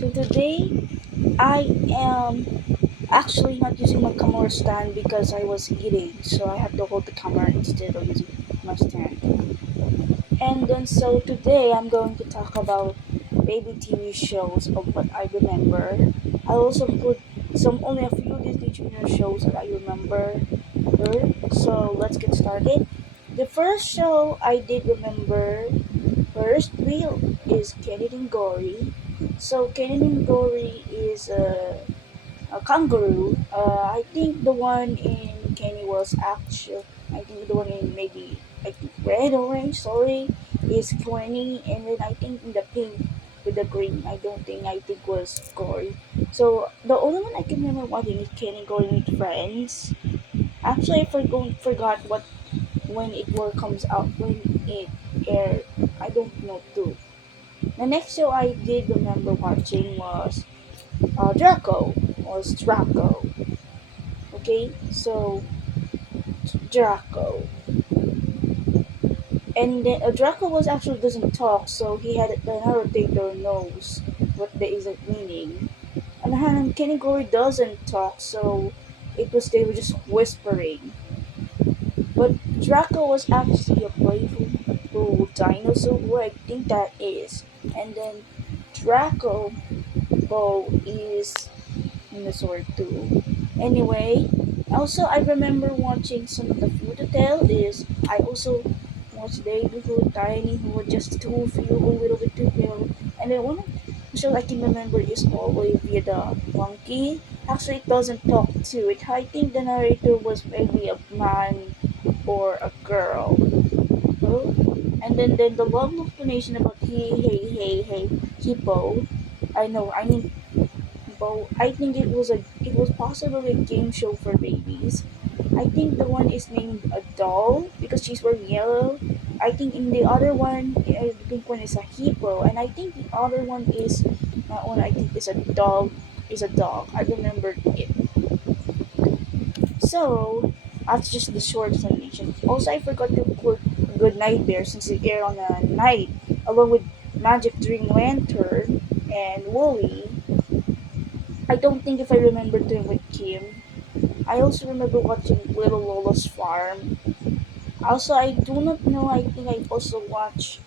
So today I am actually not using my camera stand because I was eating, so I have to hold the camera instead of using my stand. And then so today I'm going to talk about baby TV shows of what I remember. I also put some only a few Disney Junior shows that I remember. So let's get started. The first show I did remember first wheel is Kennedy and Gory. So Kennedy and Gory is a kangaroo. I think the one in Kenny was actual. I think the one in maybe I think red orange. Sorry, is Kenny, and then I think in the pink with the green. I think was Gory. So the only one I can remember watching is Kenny going with friends. Actually, I forgot what when it will comes out when it aired. I don't know too. The next show I did remember watching was Draco. Okay, so Draco, and then Draco was actually doesn't talk, so he had the narrator knows what the exact meaning. And Kenny Gory doesn't talk, so it was they were just whispering. But Draco was actually a playful dinosaur, who I think that is. And then Draco Bow is in the sword too. Anyway, also I remember watching some of the food tale is I also watched Baby Food Tiny who were just too few a little bit too few. And then one of the show I can remember is always via the monkey. Actually it doesn't talk to it. I think the narrator was maybe a man or a girl. Oh. And then the long explanation about hey hippo. I mean but I think it was possibly a game show for babies. I think the one is named a doll because she's wearing yellow. I think in the other one, the pink one is a hippo, and I think the other one is that one. I think is a dog. Is a dog. I remember it. So that's just the short explanation. Also, I forgot to put Good Night Bear since it aired on a night, along with Magic Dream Lantern and Wooly. I don't think if I remember doing with Kim. I also remember watching Little Lola's Farm. Also, I do not know. I think I also watched.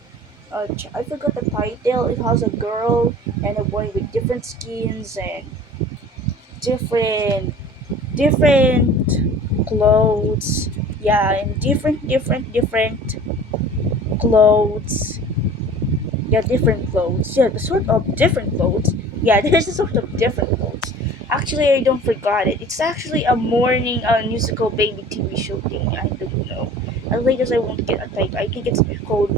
I forgot the title. It has a girl and a boy with different skins and different different clothes. Yeah, and different clothes. Yeah, different clothes. Yeah, the sort of different clothes. Yeah, there's a sort of different clothes. Actually, I don't forgot it. It's actually a morning musical baby TV show thing. I don't know. As late as I won't get a title. I think it's called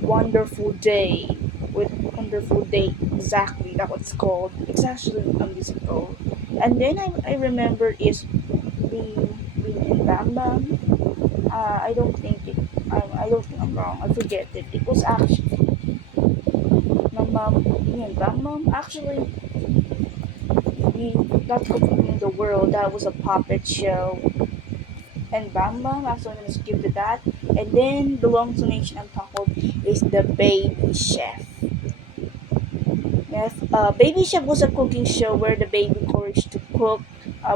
Wonderful Day. With Wonderful Day, exactly. That's what it's called. It's actually a musical. And then I remember is being in Bam Bam. I don't think it. I don't think I'm wrong. I forget it. It was actually me and Bam actually we got completely in the world. That was a puppet show. And Bam Bam, actually I'm gonna skip to that. And then the long explanation I'm talking about is the Baby Chef. Yes, Baby Chef was a cooking show where the baby encouraged to cook,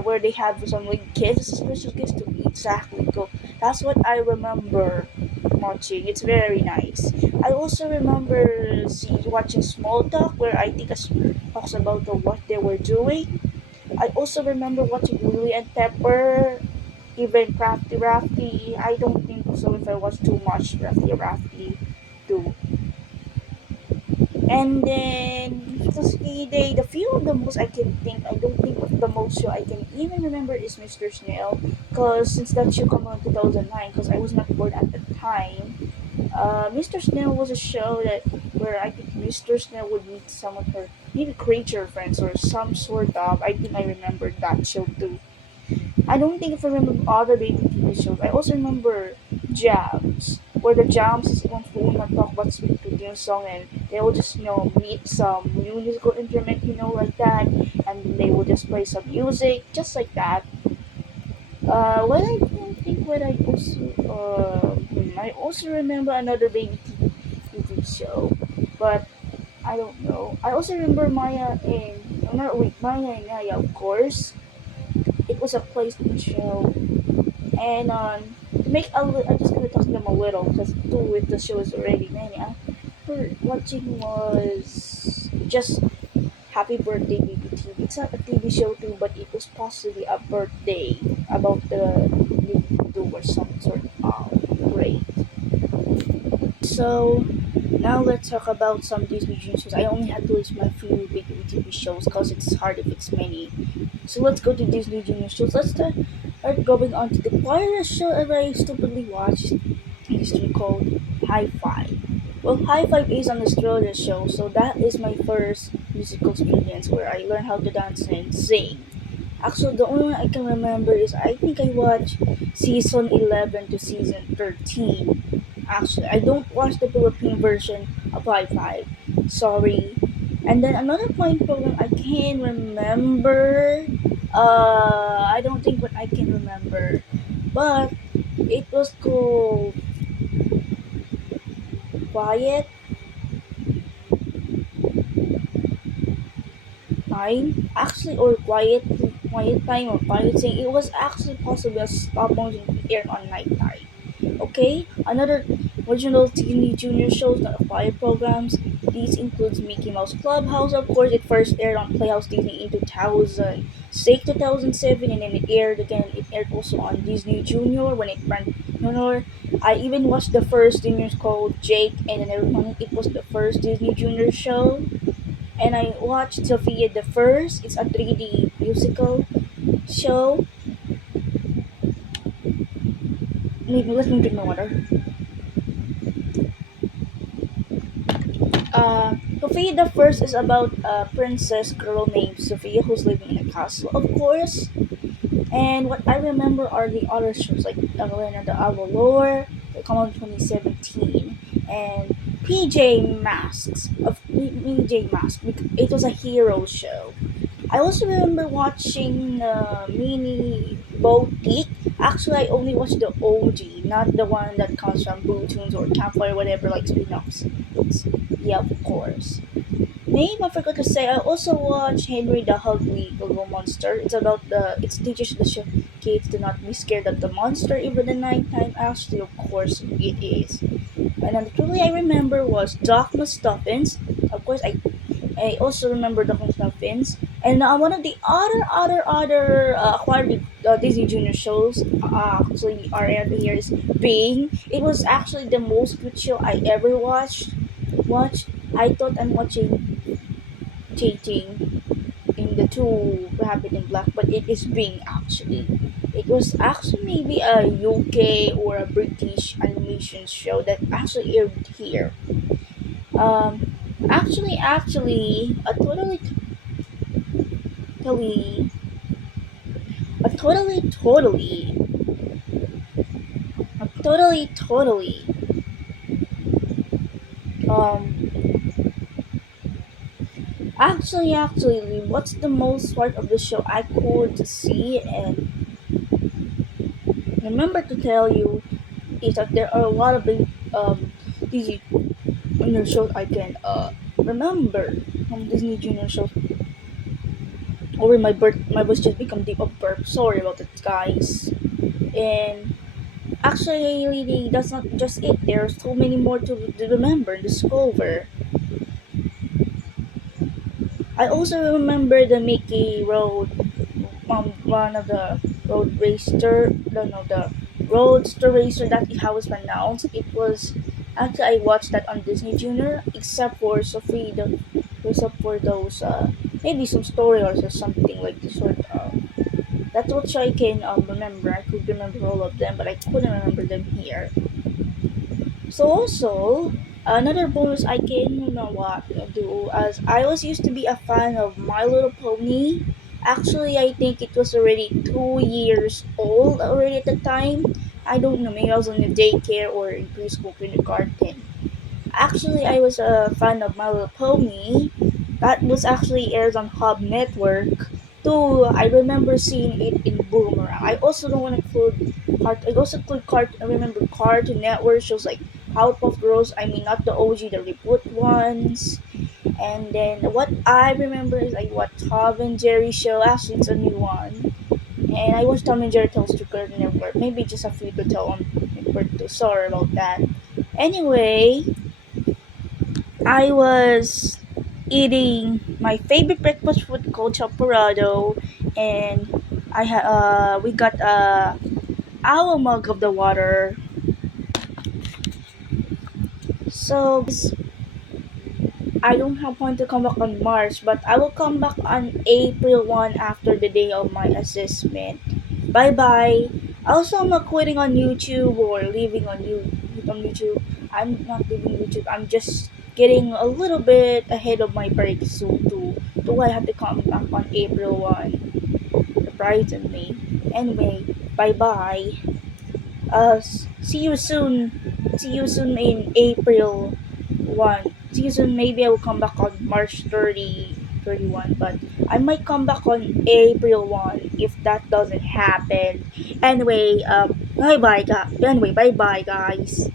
where they have some like kids, special kids to exactly cook. That's what I remember watching. It's very nice. I also remember watching Small Talk, where I think it talks about what they were doing. I also remember watching Lily and Pepper, even Crafty Rafty. I don't think so if I watched too much Crafty Rafty too. And then the few of the most I can think, I don't think of the most show I can even remember is Mr. Snail, because since that show came out in 2009, because I was not born at the time. Mr. Snail was a show that where I think Mr. Snail would meet some of her maybe creature friends or some sort of. I think I remembered that show too. I don't think if I remember other baby TV shows. I also remember Jams, where the Jams is one who will not talk about sweet cooking song and they will just meet some new musical instrument like that, and they will just play some music just like that. What I don't think what I also remember another baby TV show, but I don't know. I also remember Maya and no, wait, Maya and Naya, of course. It was a PlayStation show, and to make I'm just gonna talk them a little because two with the show is already many. We're watching was just Happy Birthday BBTV. It's not a TV show too, but it was possibly a birthday about the do or some sort of grade. So now let's talk about some Disney Junior shows. I only had to list my few big TV shows because it's hard if it's many. So let's go to Disney Junior shows. Let's start going on to the quietest show ever I stupidly watched in history called High Five. Well, High Five is an Australia show, so that is my first musical experience where I learned how to dance and sing. Actually, the only one I can remember is I think I watched season 11 to season 13. Actually, I don't watch the Philippine version of High Five. Sorry. And then another point program I can remember. I don't think what I can remember, but it was called Quiet Time. Actually, or Quiet Time or Quiet Saying. It was actually possibly a stop motion aired on night time. Okay, another original Disney Junior shows that acquired programs. These includes Mickey Mouse Clubhouse, of course. It first aired on Playhouse Disney in 2006, 2007, and then it aired again. It aired also on Disney Junior when it ran Junior. I even watched the first Junior called Jake and then everyone. It was the first Disney Junior show. And I watched Sophia the First. It's a 3D musical show. Let me drink my water. Sophia the First is about a princess girl named Sophia who's living in a castle, of course. And what I remember are the other shows like Elena the Avalor, that come out in 2017, and PJ Masks of PJ Masks. It was a hero show. I also remember watching Mini Boutique. Actually, I only watched the OG, not the one that comes from Blue Tunes or Campfire, whatever, like spin-offs. Yeah, of course. Name I forgot to say. I also watched Henry the Ugly Little Monster. It teaches the kids to not be scared of the monster even at nighttime. Actually, of course, it is. And then truly I remember was Doc Muffins. Of course, I also remember Doc Muffins. And one of the other acquired Disney Junior shows actually are here is Bing. It was actually the most good show I ever watched. I thought I'm watching Cheating in the two Rabbit in Black, but it is Bing actually. It was actually maybe a UK or a British animation show that actually aired here. Um, actually, totally, a totally, um, actually, what's the most part of the show I could see and remember to tell you is that there are a lot of big Disney Junior shows I can remember from Disney Junior shows. Over my voice just become deep of burp. Sorry about it, guys. And actually, really, that's not just it. There's so many more to remember and discover. I also remember the Mickey Road, one of the road racer, no, the roadster racer. That is how it's pronounced. It was actually I watched that on Disney Junior, except for Sophie, except for those maybe some story or something like this sort of. That's what I can remember. I could remember all of them, but I couldn't remember them here. So also, another bonus I can what do as I was used to be a fan of My Little Pony. Actually, I think it was already 2 years old already at the time. I don't know, maybe I was in the daycare or in preschool, kindergarten. Actually, I was a fan of My Little Pony. That was actually aired on Hub Network. Too, I remember seeing it in Boomerang. I also don't want to include I also include I remember Cartoon Network shows like Powerpuff Girls. I mean, not the OG, the reboot ones. And then what I remember is I watched Tom and Jerry show. Actually, it's a new one. And I watched Tom and Jerry Tells to Curtain Network. Maybe just a few to tell on Network 2. Sorry about that. Anyway, I was eating my favorite breakfast food called chaporado, and we got our mug of the water. So guys, I don't have plan to come back on March, but I will come back on April 1 after the day of my assessment. Bye bye. Also, I'm not quitting on YouTube or leaving on YouTube. I'm not leaving YouTube. I'm just getting a little bit ahead of my break soon too. Do I have to come back on April 1? Surprisingly. Anyway, bye bye. See you soon. See you soon in April 1. See you soon. Maybe I will come back on March 31, but I might come back on April 1 if that doesn't happen. Anyway, bye bye, guys.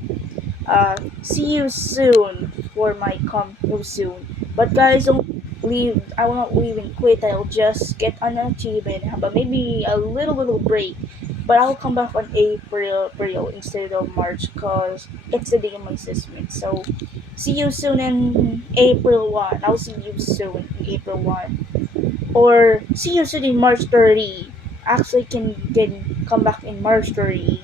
See you soon for my come real soon. But guys, don't leave. I will not leave and quit. I'll just get an achievement, but maybe a little break. But I'll come back on April instead of March, cause it's the day of my assessment. So, see you soon in April 1. I'll see you soon in April 1, or see you soon in March 30. Actually, can come back in March 30.